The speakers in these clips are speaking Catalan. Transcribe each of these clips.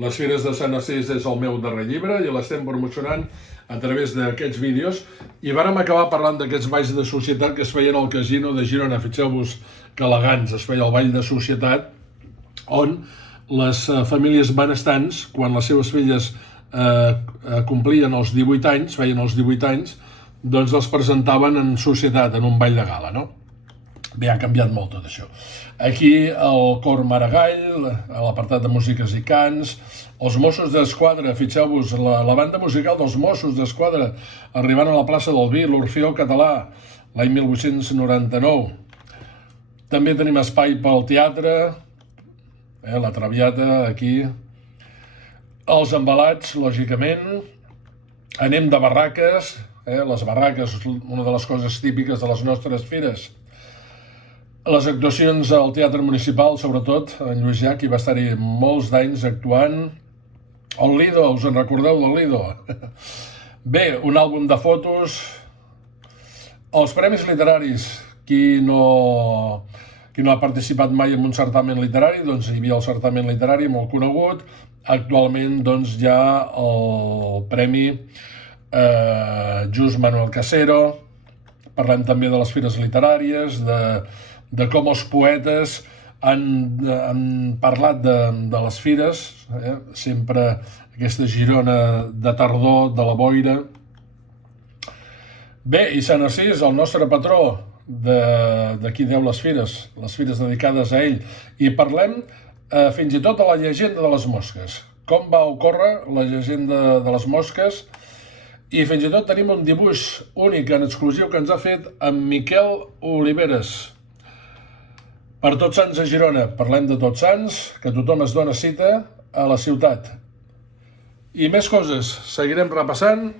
Les Fires de Sant Narcís és el meu darrer llibre i l'estem promocionant a través d'aquests vídeos i vàrem acabar parlant d'aquests balls de societat que es feien al casino de Girona. Fixeu-vos que elegants, es feia el ball de societat on les famílies benestants, quan les seves filles complien els 18 anys, feien els 18 anys, doncs els presentaven en societat, en un ball de gala, no? Bé, ha canviat molt tot això. Aquí el cor Maragall, l'apartat de músiques i cants, els Mossos d'Esquadra, fixeu-vos, la banda musical dels Mossos d'Esquadra, arribant a la plaça del Vi, l'Orfeó Català, l'any 1899. També tenim espai pel teatre, la Traviata, aquí. Els embalats, lògicament. Anem de barraques, les barraques, una de les coses típiques de les nostres fires. Les actuacions al Teatre Municipal, sobretot, en Lluís Llach, hi va estar-hi molts d'anys actuant. El Lido, us en recordeu del Lido? Bé, un àlbum de fotos. Els premis literaris, qui no ha participat mai en un certamen literari, doncs hi havia el certamen literari molt conegut. Actualment doncs hi ha el premi Just Manuel Casero. Parlem també de les fires literàries, de com els poetes han parlat de les fires, sempre aquesta Girona de tardor, de la boira. Bé, i Sant Narcís, el nostre patró, de qui deu les fires dedicades a ell. I parlem fins i tot de la llegenda de les mosques, com va ocórrer la llegenda de les mosques, i fins i tot tenim un dibuix únic en exclusiu que ens ha fet en Miquel Oliveres. Per Tots Sants a Girona, parlem de Tots Sants, que tothom es dona cita a la ciutat. I més coses seguirem repassant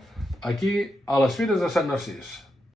aquí a les Fires de Sant Narcís.